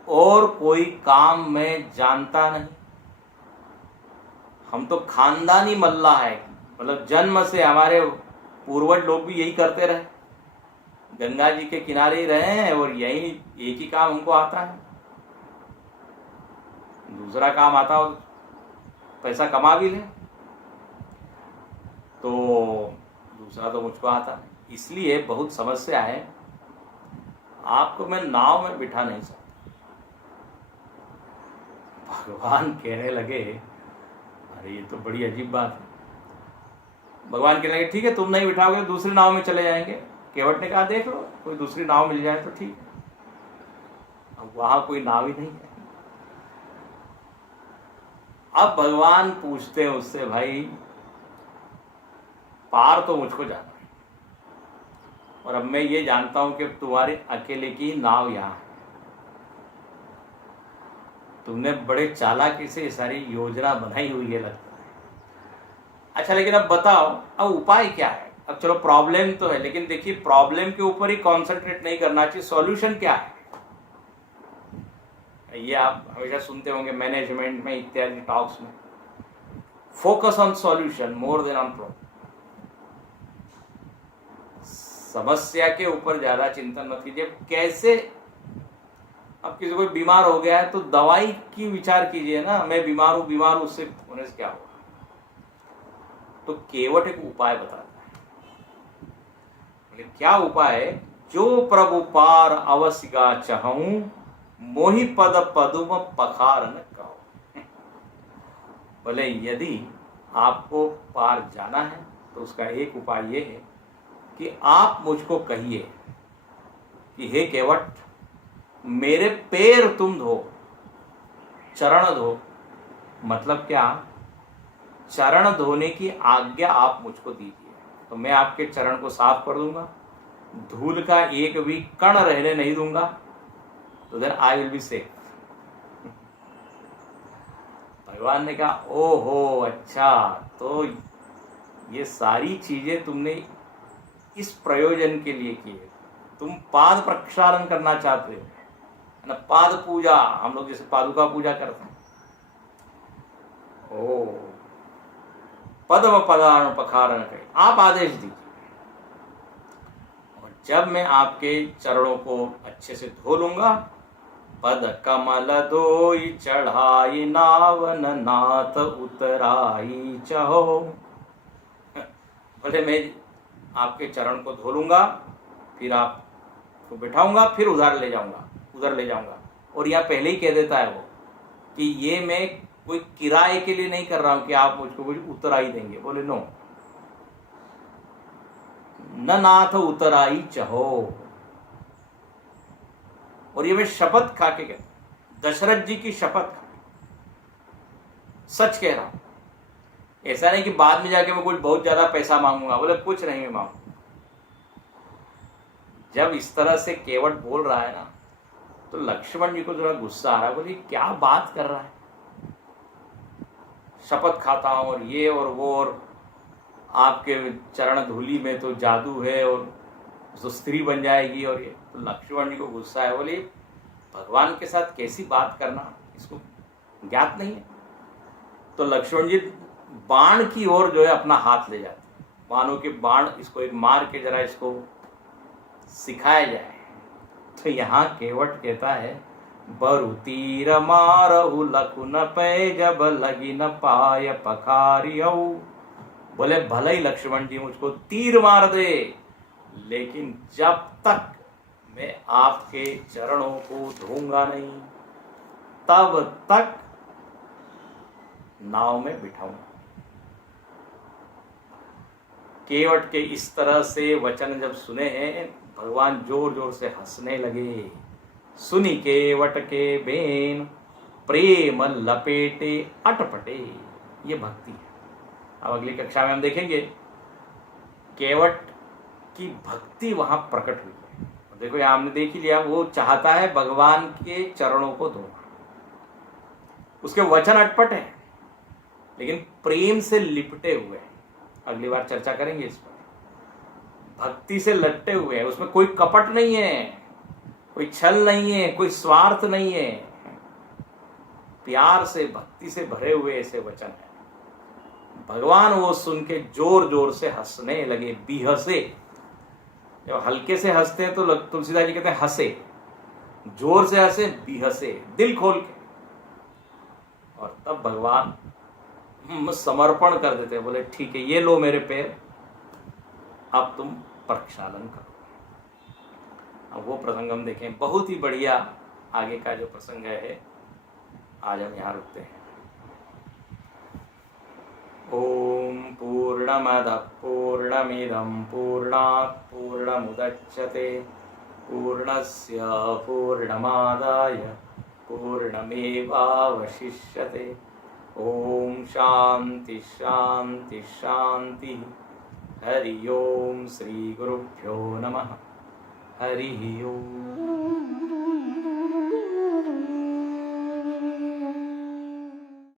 और कोई काम मैं जानता नहीं। हम तो खानदानी मल्लाह है, मतलब जन्म से हमारे पूर्वज लोग भी यही करते रहे, गंगा जी के किनारे ही रहे हैं, और यही एक ही काम हमको आता है। दूसरा काम आता हो पैसा कमा भी ले, तो दूसरा तो मुझको आता है। इसलिए बहुत समस्या है, आपको मैं नाव में बिठा नहीं सकता। भगवान कहने लगे अरे ये तो बड़ी अजीब बात है, भगवान कहने लगे ठीक है, तुम नहीं बिठाओगे दूसरी नाव में चले जाएंगे। केवट ने कहा देख लो, कोई दूसरी नाव मिल जाए तो ठीक है। अब वहां कोई नाव ही नहीं है। अब भगवान पूछते हैं उससे, भाई पार तो मुझको जाना है, और अब मैं ये जानता हूं कि तुम्हारे अकेले की नाव यहां है। तुमने बड़े चालाकी से ये सारी योजना बनाई हुई है लगता है। अच्छा लेकिन अब बताओ, अब उपाय क्या है? अब चलो प्रॉब्लम तो है, लेकिन देखिए प्रॉब्लम के ऊपर ही कॉन्सेंट्रेट नहीं करना चाहिए, सॉल्यूशन क्या है? ये आप हमेशा सुनते होंगे मैनेजमेंट में इत्यादि टॉक्स में, focus on solution more than on problem. समस्या के ऊपर ज्यादा चिंतन मत कीजिए। कैसे, अब किसी कोई बीमार हो गया है तो दवाई की विचार कीजिए ना, मैं बीमार हूं उससे होने से क्या होगा। तो केवट एक उपाय बताता है। क्या उपाय है? जो प्रभु पार अवसिगा चाहूं, मोहि पद पदुम पखार न कहो। बोले यदि आपको पार जाना है तो उसका एक उपाय ये है कि आप मुझको कहिए कि हे केवट, मेरे पैर तुम धो, चरण धो। मतलब क्या? चरण धोने की आज्ञा आप मुझको दीजिए तो मैं आपके चरण को साफ कर दूंगा, धूल का एक भी कण रहने नहीं दूंगा, तो then I will be safe. भगवान ने कहा ओहो अच्छा, तो ये सारी चीजें तुमने इस प्रयोजन के लिए की है। तुम पाद प्रक्षालन करना चाहते हो ना, पाद पूजा, हम लोग जैसे पादुका पूजा करते हैं। ओ पद्म पदारण पखारण करें, आप आदेश दीजिए, और जब मैं आपके चरणों को अच्छे से धो लूंगा, पद कमल धोई चढ़ाई नावन नाथ उतराई चहो। बोले मैं आपके चरण को धो लूंगा, फिर आपको बिठाऊंगा, फिर उधर ले जाऊंगा। और यहाँ पहले ही कह देता है वो कि ये मैं कोई किराए के लिए नहीं कर रहा हूं कि आप मुझको कुछ उतराई देंगे। बोले नो, न नाथ उतराई चहो। और ये मैं शपथ खा के कहता, दशरथ जी की शपथ खा, सच कह रहा हूं। ऐसा नहीं कि बाद में जाके मैं कुछ बहुत ज्यादा पैसा मांगूंगा। बोले कुछ नहीं मैं मांगूंगा। जब इस तरह से केवट बोल रहा है ना, तो लक्ष्मण जी को थोड़ा गुस्सा आ रहा है। बोले क्या बात कर रहा है, शपथ खाता हूं और ये और वो, और आपके चरण धूली में तो जादू है और तो स्त्री बन जाएगी और ये। तो लक्ष्मण जी को गुस्सा है। बोले भगवान के साथ कैसी बात करना, इसको ज्ञात नहीं है। तो लक्ष्मण जी बाण की ओर जो है अपना हाथ ले जाते, बाणों के बाण, इसको एक मार के जरा इसको सिखाया जाए। तो यहाँ केवट कहता है, बरु तीर मारहु लखु न पै, जब लगी न पाय पखारियऊ। बोले भले ही लक्ष्मण जी मुझको तीर मार दे, लेकिन जब तक मैं आपके चरणों को धोऊंगा नहीं, तब तक नाव में बिठाऊंगा। केवट के इस तरह से वचन जब सुने हैं, भगवान जोर जोर से हंसने लगे। सुनी केवट के बेन, प्रेम लपेटे अटपटे। ये भक्ति है। अब अगली कक्षा में हम देखेंगे केवट की भक्ति वहां प्रकट हुई है। देखो यहां हमने देख ही लिया, वो चाहता है भगवान के चरणों को धोना। उसके वचन अटपट है लेकिन प्रेम से लिपटे हुए हैं। अगली बार चर्चा करेंगे इस पर। भक्ति से लट्टे हुए हैं, उसमें कोई कपट नहीं है, कोई छल नहीं है, कोई स्वार्थ नहीं है। प्यार से, भक्ति से भरे हुए ऐसे वचन है। भगवान वो सुन के जोर जोर से हंसने लगे, बिहसे। जब हल्के से हंसते हैं तो तुलसीदास जी कहते हैं हंसे, जोर से हंसे, बिहसे, दिल खोल के। और तब भगवान समर्पण कर देते हैं। बोले ठीक है, ये लो मेरे पैर, अब तुम प्रक्षालन करो। अब वो प्रसंग हम देखें, बहुत ही बढ़िया आगे का जो प्रसंग है। आज हम यहाँ रुकते हैं। ओम ओम पूर्णमदः पूर्णमिदं पूर्णात् पूर्णमुदच्यते पूर्णस्य पूर्णमादाय पूर्णमेवावशिष्यते। ओम शांति शांति शांति। हरि ओम। श्री गुरुभ्यो नमः। हरि ओम।